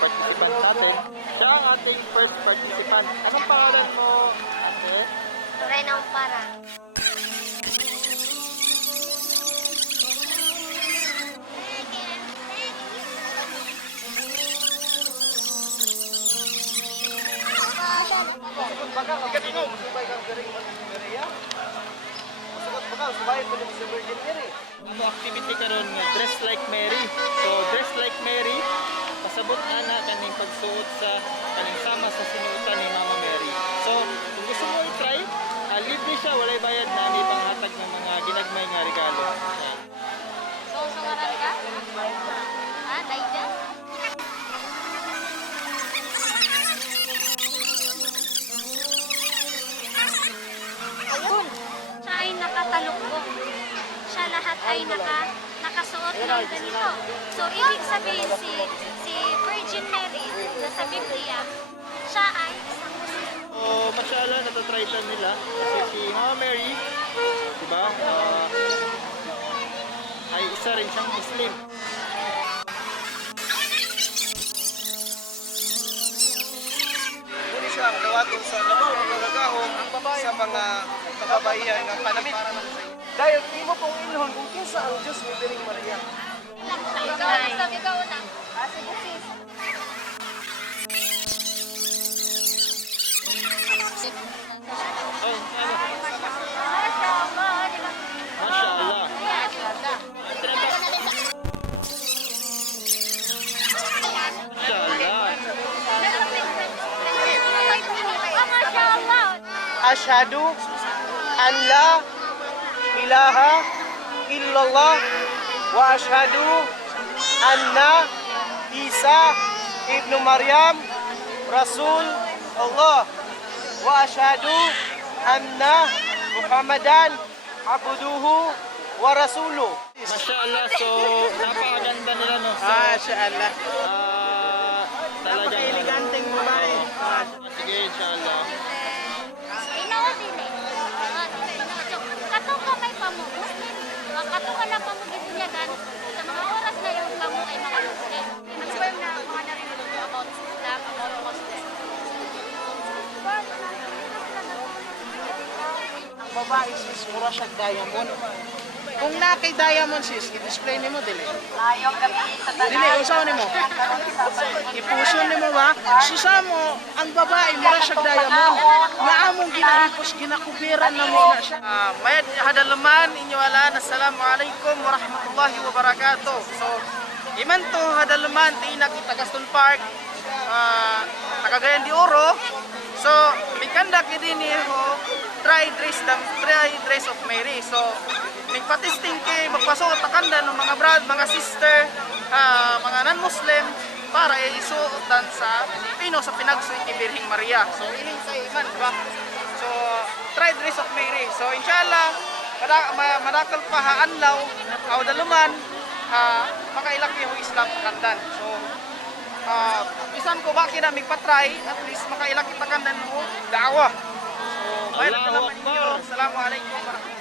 participant natin. Siya ang ating first participant. Anong pangalan mo, ate? Lorena Umpara. Baka magkatino, musubay kang garing Maria. Masagot baka, subay mo yung Virgin Mary. Ano activity karon nga dress like Mary. So dress like Mary, pasabot ana kaning pagsuot sa kaning sama sa sinuotan ni Mama Mary. So kung gusto mo i-try, libre siya, walay bayad na ni panghatag ng mga ginagmay nga regalo. Yan. So, sungaran ka? Ha? Daija? Ayun. Siya ay nakatalukbong. Siya lahat ay nakasuot ng ganito. So, ibig sabihin si Virgin Mary na sa Biblia, siya ay isang Muslim. So masyala natatry tan nila kasi si Mama Mary, di ba? Ay isa rin siyang Muslim. Muli siya ang dawaton sa labaw ng nagahong sa mga kababaihan ng panamit. Dahil di mo pong inhon kung kinsa ang Diyos ni Biring Maria. Ikaw na. Sige, sis. Ay, ano? Mashallah. Mashallah. Mashallah. Ashhadu an la ilaha illallah wa ashhadu anna Isa ibnu Maryam Rasul Allah wa ashhadu anna Muhammadan abduhu wa rasuluh. Mashallah. So napakaganda nila, no? So, Mashallah. talagang Napaka-eleganteng babae. sige, inshallah. Inawa din eh. Kato ka may pamo. Muslim. Kato ka na pamo gibunyagan. Sa mga oras na yung pamo ay mga Muslim. Confirm na mga narinig about Islam, about Muslim. Ang babae sis, mura siyang diamond. Kung na kay diamond sis, i-display nimo dili. Dili, usaw nimo. Ipuson nimo ba? Susamo, ang babae mura siyang diamond. Nga among ginahipos, ginakubiran na mo na siya. Mayad hadalaman inyo alan, assalamualaikum warahmatullahi wabarakatuh. So, iman to hadalaman, tinak kita Gaston Park, Cagayan de Oro. So, mikanda kini ho try dress of Mary. So, nagpatisting kay magpasuot takanda ng mga brad, mga sister, mga non-Muslim para isuotan sa Pilipino sa pinagsuot ni Birhing Maria. So, ini sa iman, diba? So, try dress of Mary. So, inshallah, madakal pa haanlaw, aw daluman, makailak yung Islam takandan. So, isan ko ba kinamig patry, at least makailak itakandan mo, dawa. So, bayad na naman ninyo. Assalamualaikum warahmatullahi wabarakatuh.